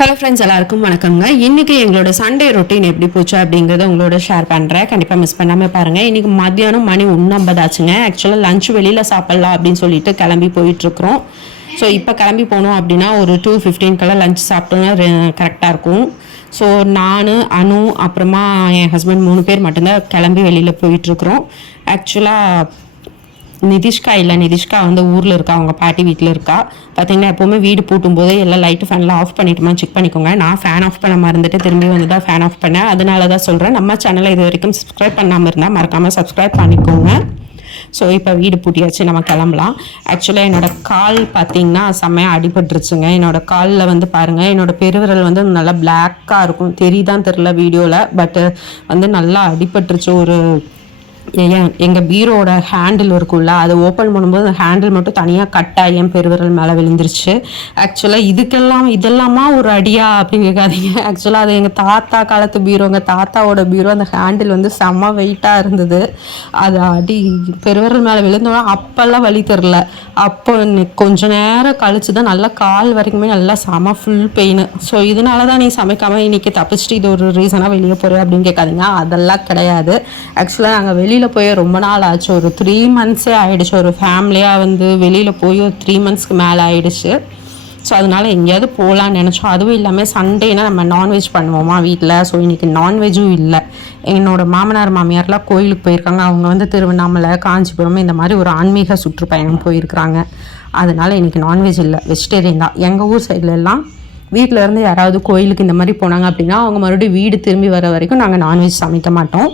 Hello friends, எல்லாருக்கும் வணக்கங்க. இன்றைக்கி எங்களோட சண்டே ரொட்டீன் எப்படி போச்சு அப்படிங்கிறத உங்களோட ஷேர் பண்ணுறேன். கண்டிப்பாக மிஸ் பண்ணாமல் பாருங்கள். இன்றைக்கி மத்தியானம் மணி 1:50 ஆச்சுங்க. ஆக்சுவலாக லஞ்ச் வெளியில் சாப்பிட்லாம் அப்படின்னு சொல்லிட்டு கிளம்பி போயிட்டுருக்குறோம். ஸோ இப்போ கிளம்பி போனோம் அப்படின்னா ஒரு 2:15 லஞ்ச் சாப்பிட்டோன்னா கரெக்டாக இருக்கும். ஸோ நான், அனு, அப்புறமா என் ஹஸ்பண்ட் 3 பேர் மட்டும்தான் கிளம்பி வெளியில் போயிட்டுருக்குறோம். ஆக்சுவலாக நிதிஷ்கா வந்து ஊரில் இருக்கா, அவங்க பாட்டி வீட்டில் இருக்கா. பார்த்தீங்கன்னா எப்போவுமே வீடு பூட்டும்போது எல்லாம் லைட்டு ஃபேன்லாம் ஆஃப் பண்ணிட்டுமா செக் பண்ணிக்கோங்க. நான் ஃபேன் ஆஃப் பண்ண மறந்துட்டு திரும்பி வந்து தான் ஃபேன் ஆஃப் பண்ணேன். அதனால தான் சொல்கிறேன், நம்ம சேனலை இது வரைக்கும் சப்ஸ்கிரைப் பண்ணாமல் இருந்தால் மறக்காமல் சப்ஸ்கிரைப் பண்ணிக்கோங்க. ஸோ இப்போ வீடு பூட்டியாச்சு, நம்ம கிளம்பலாம். ஆக்சுவலாக என்னோடய கால் பார்த்தீங்கன்னா செம்மையாக அடிபட்டுருச்சுங்க. என்னோடய காலில் வந்து பாருங்கள், என்னோடய பெருவிரல் வந்து நல்லா பிளாக்காக இருக்கும். தெரியுதான் தெரில வீடியோவில், பட்டு வந்து நல்லா அடிபட்டுருச்சு. ஒரு எங்கள் பீரோட ஹேண்டில் இருக்குல்ல, அதை ஓப்பன் பண்ணும்போது அந்த ஹேண்டில் மட்டும் தனியாக கட்டாகி என் பெருவிரல் மேலே விழுந்துருச்சு. ஆக்சுவலாக இதெல்லாமா ஒரு அடியா அப்படின்னு கேட்காதீங்க. ஆக்சுவலாக அது எங்கள் தாத்தா காலத்து பீரோ, எங்கள் தாத்தாவோட பீரோ. அந்த ஹேண்டில் வந்து செம்ம வெயிட்டாக இருந்தது. அது அடி பெருவிரல் மேலே விழுந்தோன்னா அப்போல்லாம் வலி தெரில. அப்போ கொஞ்ச நேரம் கழிச்சு தான் நல்லா கால் வரைக்குமே நல்லா செம ஃபுல் பெயின். ஸோ இதனால தான் நீ சமைக்காமல் இன்றைக்கி தப்பிச்சிட்டு இது ஒரு ரீசனாக வெளியே போகிற அப்படின்னு கேட்காதீங்க. அதெல்லாம் கிடையாது. ஆக்சுவலாக நாங்கள் வெளியில் போய் ரொம்ப நாள் ஆச்சு. ஒரு 3 monthஸே ஆகிடுச்சு. ஒரு ஃபேமிலியாக வந்து வெளியில் போய் ஒரு 3 monthsக்கு மேலே ஆகிடுச்சு. ஸோ அதனால் எங்கேயாவது போகலான்னு நினச்சோம். அதுவும் இல்லாமல் சண்டேனா நம்ம நான்வெஜ் பண்ணுவோமா வீட்டில். ஸோ இன்றைக்கி நான்வெஜ்ஜும் இல்லை. என்னோடய மாமனார் மாமியார்லாம் கோயிலுக்கு போயிருக்காங்க. அவங்க வந்து திருவண்ணாமலை, காஞ்சிபுரம் இந்த மாதிரி ஒரு ஆன்மீக சுற்றுப்பயணம் போயிருக்கிறாங்க. அதனால் இன்றைக்கி நான்வெஜ் இல்லை, வெஜிடேரியன் தான். எங்கள் ஊர் சைட்லலாம் வீட்டில் இருந்து யாராவது கோயிலுக்கு இந்த மாதிரி போனாங்க அப்படின்னா அவங்க மறுபடியும் வீடு திரும்பி வர வரைக்கும் நாங்கள் நான்வெஜ் சமைக்க மாட்டோம்,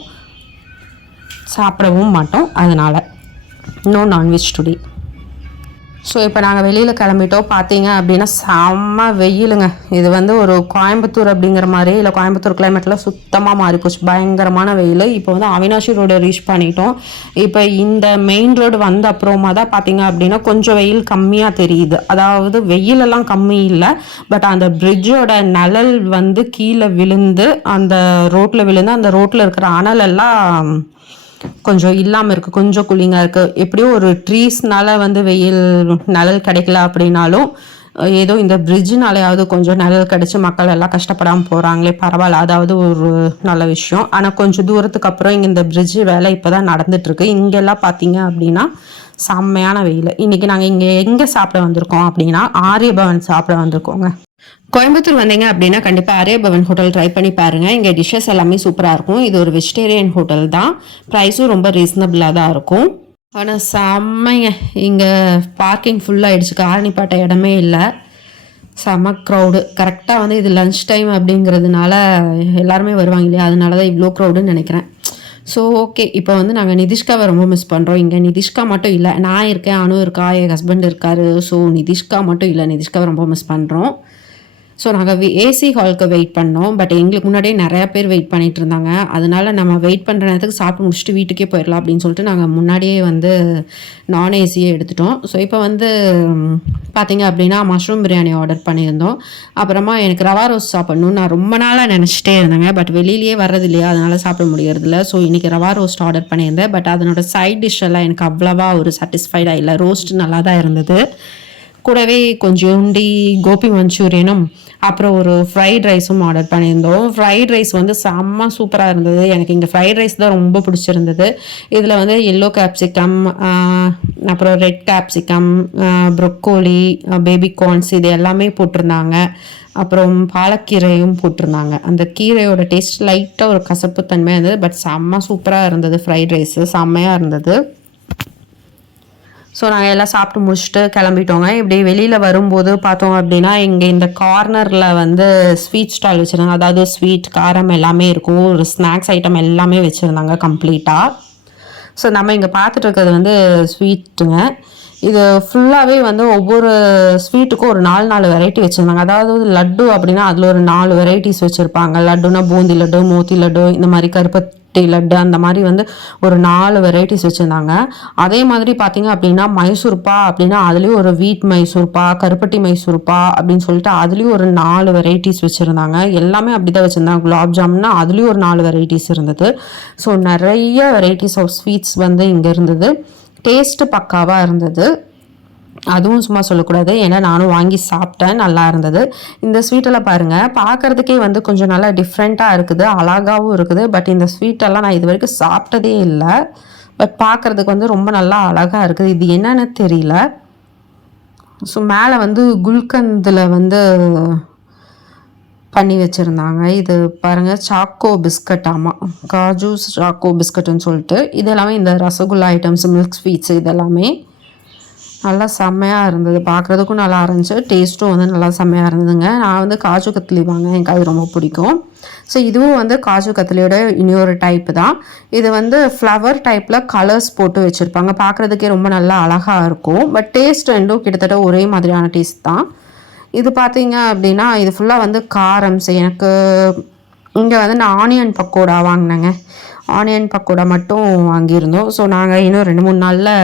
சாப்பிடவும் மாட்டோம். அதனால் நோ நான்வெஜ் டுடே. ஸோ இப்போ நாங்கள் வெளியில் கிளம்பிட்டோம். பார்த்தீங்க அப்படின்னா செம்ம வெயிலுங்க. இது வந்து ஒரு கோயம்புத்தூர் அப்படிங்கிற மாதிரி, இல்லை கோயம்புத்தூர் கிளைமேட்டில் சுத்தமாக மாறிப்போச்சு. பயங்கரமான வெயில். இப்போ வந்து அவினாஷி ரோடு ரீச் பண்ணிட்டோம். இப்போ இந்த மெயின் ரோடு வந்த அப்புறமா தான் பார்த்தீங்க அப்படின்னா கொஞ்சம் வெயில் கம்மியாக தெரியுது. அதாவது வெயிலெல்லாம் கம்மி இல்லை, பட் அந்த பிரிட்ஜோட நிழல் வந்து கீழே விழுந்து அந்த ரோட்டில் விழுந்து அந்த ரோட்டில் இருக்கிற அனலெல்லாம் கொஞ்சம் இல்லாமல் இருக்குது, கொஞ்சம் கூலிங்காக இருக்குது. எப்படியோ ஒரு ட்ரீஸ்னால வந்து வெயில் நிழல் கிடைக்கல அப்படின்னாலும் ஏதோ இந்த பிரிட்ஜினாலையாவது கொஞ்சம் நிழல் கிடச்சி மக்கள் எல்லாம் கஷ்டப்படாமல் போகிறாங்களே, பரவாயில்ல. அதாவது ஒரு நல்ல விஷயம். ஆனால் கொஞ்சம் தூரத்துக்கு அப்புறம் இங்கே இந்த பிரிட்ஜு வேலை இப்போ தான் நடந்துகிட்ருக்கு. இங்கெல்லாம் பார்த்தீங்க அப்படின்னா செம்மையான வெயில். இன்றைக்கி நாங்கள் இங்கே எங்கே சாப்பிட வந்திருக்கோம் அப்படின்னா ஆரியபவன் சாப்பிட வந்திருக்கோங்க. கோயம்புத்தூர் வந்தீங்க அப்படின்னா கண்டிப்பாக ஆரியபவன் ஹோட்டல் ட்ரை பண்ணி பாருங்கள். இங்கே டிஷ்ஷஸ் எல்லாமே சூப்பராக இருக்கும். இது ஒரு வெஜிடேரியன் ஹோட்டல் தான். ப்ரைஸும் ரொம்ப ரீசனபிளாக தான் இருக்கும். ஆனால் செம்மைங்க, இங்கே பார்க்கிங் ஃபுல்லாகிடுச்சு. கார் நிப்பாட்ட இடமே இல்லை. செம்ம க்ரௌடு. கரெக்டாக வந்து இது லன்ச் டைம் அப்படிங்கிறதுனால எல்லாருமே வருவாங்க இல்லையா, அதனால தான் இவ்வளோ க்ரௌடுன்னு நினைக்கிறேன். ஸோ ஓகே, இப்போ வந்து நாங்கள் நிதிஷ்காவை ரொம்ப மிஸ் பண்ணுறோம். இங்கே நிதிஷ்கா மட்டும் இல்லை, நான் இருக்கேன், அனு இருக்கா, என் ஹஸ்பண்ட் இருக்கார். ஸோ நிதிஷ்கா மட்டும் இல்லை, நிதிஷ்காவை ரொம்ப மிஸ் பண்ணுறோம். ஸோ நாங்கள் ஏசி ஹாலுக்கு வெயிட் பண்ணோம். பட் எங்களுக்கு முன்னாடியே நிறையா பேர் வெயிட் பண்ணிகிட்டு இருந்தாங்க. அதனால் நம்ம வெயிட் பண்ணுற நேரத்துக்கு சாப்பிட்டு முடிச்சுட்டு வீட்டுக்கே போயிடலாம் அப்படின்னு சொல்லிட்டு நாங்கள் முன்னாடியே வந்து நான் ஏசியே எடுத்துட்டோம். ஸோ இப்போ வந்து பார்த்திங்க அப்படின்னா மஷ்ரூம் பிரியாணி ஆர்டர் பண்ணியிருந்தோம். அப்புறமா எனக்கு ரவா ரோஸ்ட் சாப்பிட்ணுன்னு நான் ரொம்ப நாளாக நினச்சிட்டே இருந்தேங்க. பட் வெளியிலேயே வர்றது இல்லையா, அதனால் சாப்பிட முடியறதில்ல. ஸோ இன்றைக்கி ரவா ரோஸ்ட் ஆர்டர் பண்ணியிருந்தேன். பட் அதனோட சைட் டிஷ் எல்லாம் எனக்கு அவ்வளோவா ஒரு சாட்டிஸ்ஃபைடாக இல்லை. ரோஸ்ட் நல்லா தான் இருந்தது. கூடவே கொஞ்சோண்டி கோபி மஞ்சூரியனும் அப்புறம் ஒரு ஃப்ரைட் ரைஸும் ஆர்டர் பண்ணியிருந்தோம். ஃப்ரைட் ரைஸ் வந்து செம்ம சூப்பராக இருந்தது. எனக்கு இங்கே ஃப்ரைட் ரைஸ் தான் ரொம்ப பிடிச்சிருந்தது. இதில் வந்து எல்லோ கேப்சிகம், அப்புறம் red capsicum, broccoli, baby corns இது எல்லாமே போட்டிருந்தாங்க. அப்புறம் பாலக்கீரையும் போட்டிருந்தாங்க. அந்த கீரையோட டேஸ்ட் லைட்டாக ஒரு கசப்பு தன்மையாக இருந்தது. பட் செம்ம சூப்பராக இருந்தது. ஃப்ரைட் ரைஸு செம்மையாக இருந்தது. ஸோ நாங்கள் எல்லாம் சாப்பிட்டு முடிச்சுட்டு கிளம்பிட்டோங்க. இப்படி வெளியில் வரும்போது பார்த்தோம் அப்படின்னா இங்கே இந்த கார்னரில் வந்து ஸ்வீட் ஸ்டால் வச்சுருந்தாங்க. அதாவது ஸ்வீட், காரம் எல்லாமே இருக்கும். ஒரு ஸ்நாக்ஸ் ஐட்டம் எல்லாமே வச்சுருந்தாங்க கம்ப்ளீட்டாக. ஸோ நம்ம இங்கே பார்த்துட்டு இருக்கிறது வந்து ஸ்வீட்டுங்க. இது ஃபுல்லாகவே வந்து ஒவ்வொரு ஸ்வீட்டுக்கும் ஒரு 4 வெரைட்டி வச்சுருந்தாங்க. அதாவது லட்டு அப்படின்னா அதில் ஒரு 4 வெரைட்டிஸ் வச்சுருப்பாங்க. லட்டுனா பூந்தி லட்டு, மோத்தி லட்டு, இந்த மாதிரி கருப்பட்டி லட்டு, அந்த மாதிரி வந்து ஒரு 4 வெரைட்டிஸ் வச்சுருந்தாங்க. அதே மாதிரி பார்த்தீங்க அப்படின்னா மைசூர்பா அப்படின்னா அதுலேயும் ஒரு வீட் மைசூர்பா, கருப்பட்டி மைசூர்பா அப்படின்னு சொல்லிட்டு அதுலேயும் ஒரு 4 வெரைட்டிஸ் வச்சுருந்தாங்க. எல்லாமே அப்படி தான் வச்சுருந்தாங்க. குலாப் ஜாமுன்னா அதுலேயும் ஒரு 4 வெரைட்டிஸ் இருந்தது. ஸோ நிறைய வெரைட்டிஸ் ஆஃப் ஸ்வீட்ஸ் வந்து இங்கே இருந்தது. டேஸ்ட்டு பக்காவாக இருந்தது. அதுவும் சும்மா சொல்லக்கூடாது, ஏன்னா நானும் வாங்கி சாப்பிட்டேன், நல்லா இருந்தது. இந்த ஸ்வீட்டெல்லாம் பாருங்கள், பார்க்குறதுக்கே வந்து கொஞ்சம் நல்லா டிஃப்ரெண்ட்டாக இருக்குது, அழகாகவும் இருக்குது. பட் இந்த ஸ்வீட்டெல்லாம் நான் இது வரைக்கும் சாப்பிட்டதே இல்லை. பட் பார்க்குறதுக்கு வந்து ரொம்ப நல்லா அழகாக இருக்குது. இது என்னன்னு தெரியல. ஸோ மேலே வந்து குல்கந்தில் வந்து பண்ணி வச்சுருந்தாங்க. இது பாருங்கள், சாக்கோ பிஸ்கட். ஆமாம், காஜு சாக்கோ பிஸ்கட்டுன்னு சொல்லிட்டு இது எல்லாமே இந்த ரசகுல்லா ஐட்டம்ஸ், மில்க் ஸ்வீட்ஸ் இதெல்லாமே நல்லா செம்மையாக இருந்தது. பார்க்குறதுக்கும் நல்லா இருந்துச்சு, டேஸ்ட்டும் வந்து நல்லா செம்மையாக இருந்ததுங்க. நான் வந்து காஜு கத்லி வாங்கினேன், எனக்கு அது ரொம்ப பிடிக்கும். ஸோ இதுவும் வந்து காஜு கத்லியோட இன்னொரு டைப்பு தான். இது வந்து ஃப்ளவர் டைப்பில் கலர்ஸ் போட்டு வச்சுருப்பாங்க, பார்க்குறதுக்கே ரொம்ப நல்லா அழகாக இருக்கும். பட் டேஸ்ட் ரெண்டும் கிட்டத்தட்ட ஒரே மாதிரியான டேஸ்ட் தான். இது பார்த்தீங்க அப்படின்னா இது ஃபுல்லாக வந்து காரம்ஸ். எனக்கு இங்கே வந்து நான் ஆனியன் பக்கோடா வாங்கினேங்க, ஆனியன் பக்கோடா மட்டும் வாங்கியிருந்தோம். ஸோ நாங்கள் இன்னும் 2-3 நாளில்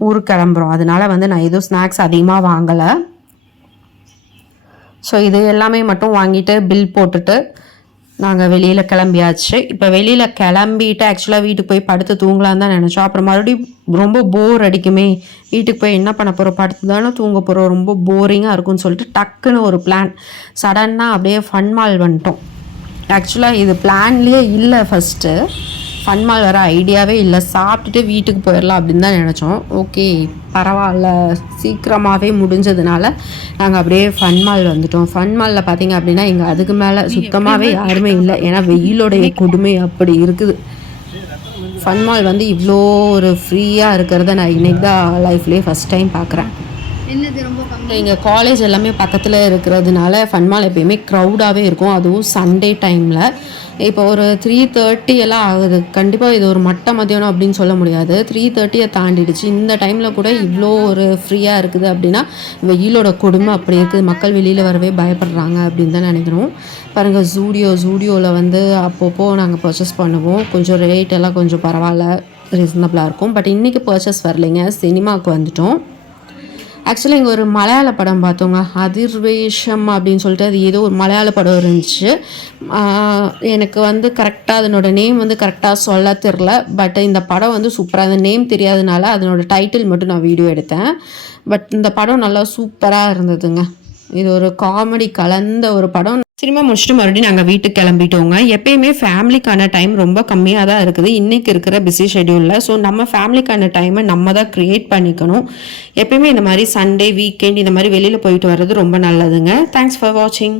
ஊருக்கு கிளம்புறோம், அதனால வந்து நான் எதுவும் ஸ்நாக்ஸ் அதிகமாக வாங்கலை. ஸோ இது எல்லாமே மட்டும் வாங்கிட்டு பில் போட்டுட்டு நாங்கள் வெளியில் கிளம்பியாச்சு. இப்போ வெளியில் கிளம்பிட்டு ஆக்சுவலாக வீட்டுக்கு போய் படுத்து தூங்கலான்னு தான் நினச்சோம். அப்புறம் மறுபடியும் ரொம்ப போர் அடிக்குமே, வீட்டுக்கு போய் என்ன பண்ண போகிறோம், படுத்து தானே தூங்க போகிறோம், ரொம்ப போரிங்காக இருக்கும்னு சொல்லிட்டு டக்குன்னு ஒரு பிளான், சடன்னாக அப்படியே ஃபன் மால் வந்துட்டோம். ஆக்சுவலாக இது பிளான்லேயே இல்லை, ஃபஸ்ட்டு ஃபன் மால் வர ஐடியாவே இல்லை. சாப்பிட்டுட்டு வீட்டுக்கு போயிடலாம் அப்படின்னு தான் நினச்சோம். ஓகே பரவாயில்ல, சீக்கிரமாகவே முடிஞ்சதுனால நாங்கள் அப்படியே ஃபன் மால் வந்துட்டோம். ஃபன் மாலில் பார்த்தீங்க அப்படின்னா இங்கே அதுக்கு மேலே சுத்தமாகவே யாருமே இல்லை, ஏன்னா வெயிலோடைய கொடுமை அப்படி இருக்குது. ஃபன் மால் வந்து இவ்வளோ ஒரு ஃப்ரீயாக இருக்கிறத நான் இன்றைக்கி தான் லைஃப்லேயே ஃபஸ்ட் டைம் பார்க்குறேன். எங்கள் காலேஜ் எல்லாமே பக்கத்தில் இருக்கிறதுனால ஃபன் மால் எப்பயுமே க்ரௌடாகவே இருக்கும், அதுவும் சண்டே டைமில். இப்போ ஒரு 3:30 எல்லாம் ஆகுது. கண்டிப்பாக இது ஒரு மட்ட மதியானம் அப்படின்னு சொல்ல முடியாது, 3:30 தாண்டிடுச்சு. இந்த டைமில் கூட இவ்வளோ ஒரு ஃப்ரீயாக இருக்குது அப்படின்னா வெயிலோட கொடுமை அப்படி இருக்குது. மக்கள் வெளியில் வரவே பயப்படுறாங்க அப்படின்னு தான் நினைக்கிறோம். பாருங்கள், ஜூடியோவில் வந்து அப்பப்போ நாங்கள் பர்ச்சேஸ் பண்ணுவோம். கொஞ்சம் ரேட் எல்லாம் கொஞ்சம் பரவாயில்ல, ரீசனபிளாக இருக்கும். பட் இன்றைக்கி பர்ச்சேஸ் வரலைங்க, சினிமாவுக்கு வந்துட்டோம். ஆக்சுவலாக இங்கே ஒரு மலையாள படம் பார்த்தோங்க, அதிர்வேஷம் அப்படின்னு சொல்லிட்டு. அது ஏதோ ஒரு மலையாள படம் இருந்துச்சு. எனக்கு வந்து கரெக்டாக அதனோட நேம் வந்து கரெக்டாக சொல்ல தெரில. பட் இந்த படம் வந்து சூப்பராக, அந்த நேம் தெரியாதனால அதனோட டைட்டில் மட்டும் நான் வீடியோ எடுத்தேன். பட் இந்த படம் நல்லா சூப்பராக இருந்ததுங்க. இது ஒரு காமெடி கலந்த ஒரு படம். சினிமா முடிச்சுட்டு மறுபடியும் நாங்கள் வீட்டுக்கு கிளம்பிட்டோங்க. எப்பயுமே ஃபேமிலிக்கான டைம் ரொம்ப கம்மியாக தான் இருக்குது இன்றைக்கி இருக்கிற பிஸி ஷெடியூலில். ஸோ நம்ம ஃபேமிலிக்கான டைமை நம்ம தான் க்ரியேட் பண்ணிக்கணும். எப்பயுமே இந்த மாதிரி சண்டே, வீக்கெண்ட் இந்த மாதிரி வெளியில் போயிட்டு வர்றது ரொம்ப நல்லதுங்க. தேங்க்ஸ் ஃபார் வாட்சிங்.